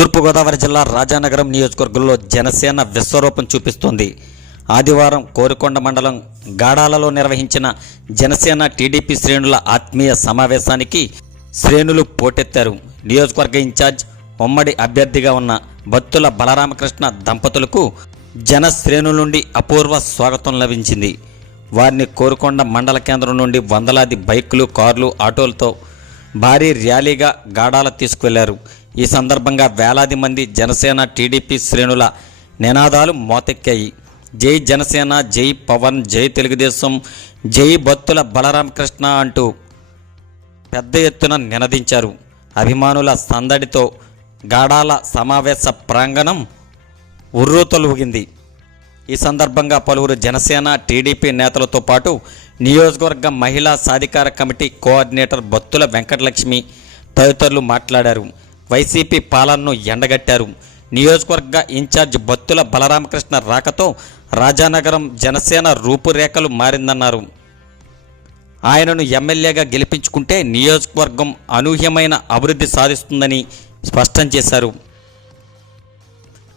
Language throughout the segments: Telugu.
తూర్పుగోదావరి జిల్లా రాజానగరం నియోజకవర్గంలో జనసేన విశ్వరూపం చూపిస్తోంది. ఆదివారం కోరికొండ మండలం గాడాలలో నిర్వహించిన జనసేన టీడీపీ శ్రేణుల ఆత్మీయ సమావేశానికి శ్రేణులు పోటెత్తారు. నియోజకవర్గ ఇన్ఛార్జ్ ఉమ్మడి అభ్యర్థిగా ఉన్న భత్తుల బలరామకృష్ణ దంపతులకు జన శ్రేణుల నుండి అపూర్వ స్వాగతం లభించింది. వారిని కోరుకొండ మండల కేంద్రం నుండి వందలాది బైకులు కార్లు ఆటోలతో భారీ ర్యాలీగా గాడాల తీసుకువెళ్ళారు. ఈ సందర్భంగా వేలాది మంది జనసేన టీడీపీ శ్రేణుల నినాదాలు మోతెక్కాయి. జై జనసేన జై పవన్ జై తెలుగుదేశం జై భక్తుల బలరామకృష్ణ అంటూ పెద్ద ఎత్తున నినదించారు. అభిమానుల సందడితో గాడాల సమావేశ ప్రాంగణం ఉర్రూతలుగింది. ఈ సందర్భంగా పలువురు జనసేన టీడీపీ నేతలతో పాటు నియోజకవర్గ మహిళా సాధికార కమిటీ కోఆర్డినేటర్ బత్తుల వెంకటలక్ష్మి తదితరులు మాట్లాడారు. వైసీపీ పాలనను ఎండగట్టారు. నియోజకవర్గ ఇన్ఛార్జ్ బత్తుల బలరామకృష్ణ రాకతో రాజానగరం జనసేన రూపురేఖలు మారిందన్నారు. ఆయనను ఎమ్మెల్యేగా గెలిపించుకుంటే నియోజకవర్గం అనూహ్యమైన అభివృద్ధి సాధిస్తుందని స్పష్టం చేశారు.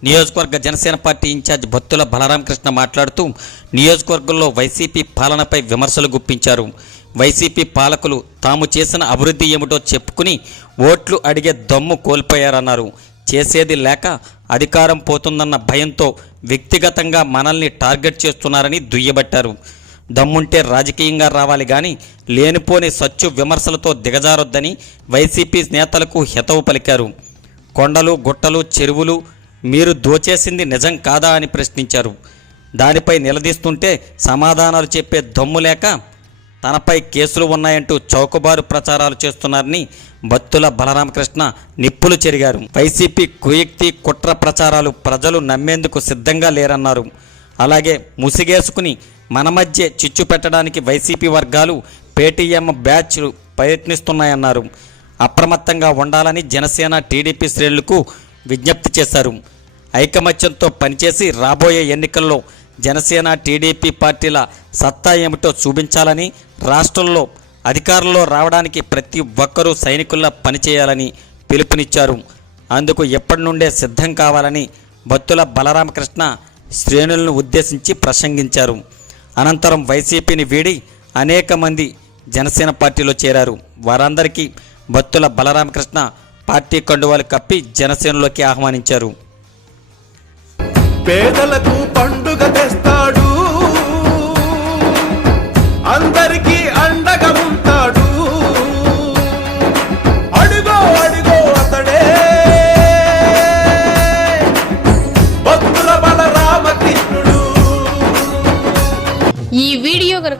నియోజకవర్గ జనసేన పార్టీ ఇన్ఛార్జ్ బత్తుల బలరామకృష్ణ మాట్లాడుతూ నియోజకవర్గంలో వైసీపీ పాలనపై విమర్శలు గుప్పించారు. వైసీపీ పాలకులు తాము చేసిన అభివృద్ధి ఏమిటో చెప్పుకుని ఓట్లు అడిగే దమ్ము కోల్పోయారన్నారు. చేసేది లేక అధికారం పోతుందన్న భయంతో వ్యక్తిగతంగా మనల్ని టార్గెట్ చేస్తున్నారని దుయ్యబట్టారు. దమ్ముంటే రాజకీయంగా రావాలి కానీ లేనిపోని సచ్చు విమర్శలతో దిగజారొద్దని వైసీపీ నేతలకు హితవు పలికారు. కొండలు గుట్టలు చెరువులు మీరు దోచేసింది నిజం కాదా అని ప్రశ్నించారు. దానిపై నిలదీస్తుంటే సమాధానాలు చెప్పే దమ్ము లేక తనపై కేసులు ఉన్నాయంటూ చౌకబారు ప్రచారాలు చేస్తున్నారని భక్తుల బలరామకృష్ణ నిప్పులు చెరిగారు. వైసీపీ కుయుక్తి కుట్ర ప్రచారాలు ప్రజలు నమ్మేందుకు సిద్ధంగా లేరన్నారు. అలాగే ముసిగేసుకుని మన మధ్య చిచ్చు పెట్టడానికి వైసీపీ వర్గాలు పేటీఎం బ్యాచ్ ప్రయత్నిస్తున్నాయన్నారు. అప్రమత్తంగా ఉండాలని జనసేన టీడీపీ శ్రేణులకు విజ్ఞప్తి చేశారు. ఐకమత్యంతో పనిచేసి రాబోయే ఎన్నికల్లో జనసేన టీడీపీ పార్టీల సత్తా ఏమిటో చూపించాలని రాష్ట్రంలో అధికారంలో రావడానికి ప్రతి ఒక్కరూ సైనికుల్లా పనిచేయాలని పిలుపునిచ్చారు. అందుకు ఎప్పటి నుండే సిద్ధం కావాలని భత్తుల బలరామకృష్ణ శ్రేణులను ఉద్దేశించి ప్రసంగించారు. అనంతరం వైసీపీని వీడి అనేక మంది జనసేన పార్టీలో చేరారు. వారందరికీ భత్తుల బలరామకృష్ణ పార్టీ కండువాలు కప్పి జనసేనలోకి ఆహ్వానించారు. పేదలకు పండు